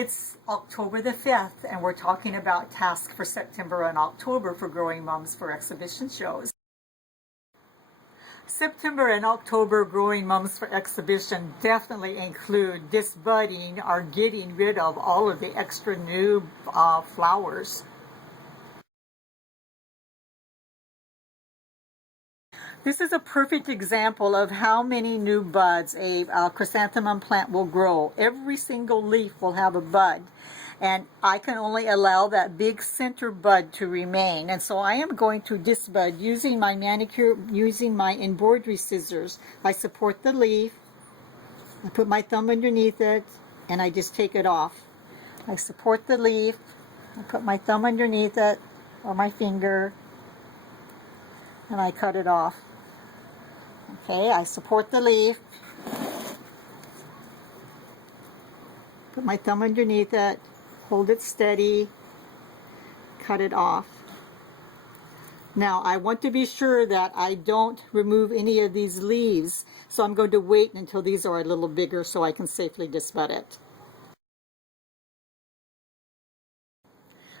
It's October the 5th, and we're talking about tasks for September and October for growing mums for exhibition shows. September and October growing mums for exhibition definitely include disbudding or getting rid of all of the extra new flowers. This is a perfect example of how many new buds a chrysanthemum plant will grow. Every single leaf will have a bud, and I can only allow that big center bud to remain. And so I am going to disbud using my embroidery scissors. I support the leaf, I put my thumb underneath it, and I just take it off. I support the leaf, I put my thumb underneath it, or my finger, and I cut it off. Okay, I support the leaf, put my thumb underneath it, hold it steady, cut it off. Now I want to be sure that I don't remove any of these leaves, so I'm going to wait until these are a little bigger so I can safely disbud it.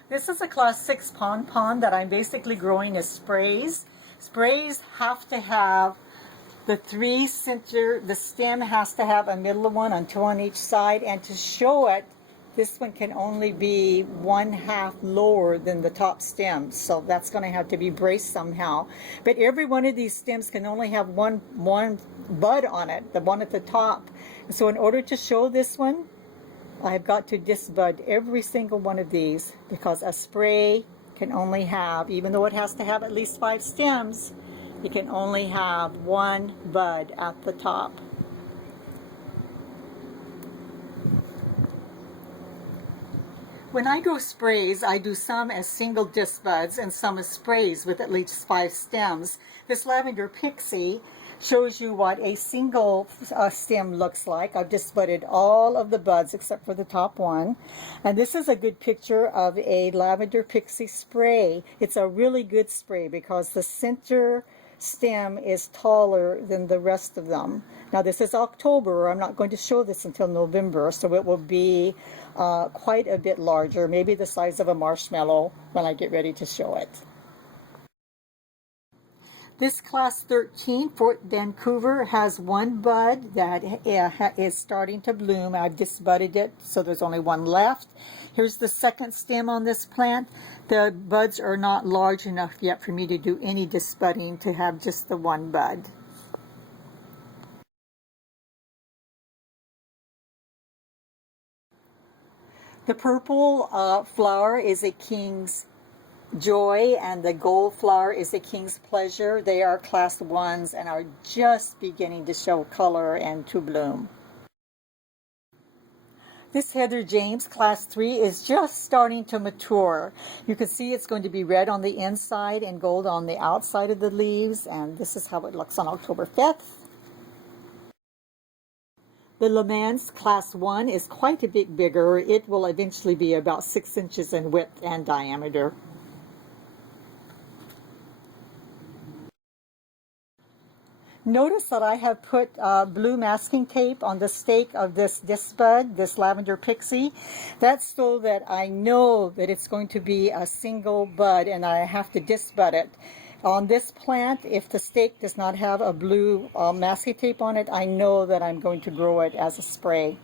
This is a class 6 Pompon that I'm basically growing as sprays. Sprays have to have the stem has to have a middle one on two on each side, and to show it, this one can only be 1/2 lower than the top stem, so that's going to have to be braced somehow. But every one of these stems can only have one bud on it, the one at the top. So in order to show this one, I've got to disbud every single one of these, because a spray can only have, even though it has to have at least 5 stems, it can only have 1 bud at the top. When I grow sprays, I do some as single disbuds and some as sprays with at least 5 stems. This Lavender Pixie shows you what a single stem looks like. I've disbudded all of the buds except for the top one. And this is a good picture of a Lavender Pixie spray. It's a really good spray because the center stem is taller than the rest of them. Now this is October. I'm not going to show this until November, so it will be quite a bit larger, maybe the size of a marshmallow when I get ready to show it. This class 13, Fort Vancouver, has 1 bud that is starting to bloom. I've disbudded it, so there's only 1 left. Here's the second stem on this plant. The buds are not large enough yet for me to do any disbudding to have just the 1 bud. The purple flower is a king's joy, and the gold flower is the king's pleasure. They are class 1s and are just beginning to show color and to bloom. This Heather James class 3 is just starting to mature. You can see it's going to be red on the inside and gold on the outside of the leaves, and this is how it looks on October 5th. The Mans class 1 is quite a bit bigger. It will eventually be about 6 inches in width and diameter. Notice that I have put blue masking tape on the stake of this disbud, this Lavender Pixie. That's so that I know that it's going to be a single bud and I have to disbud it. On this plant, if the stake does not have a blue masking tape on it, I know that I'm going to grow it as a spray.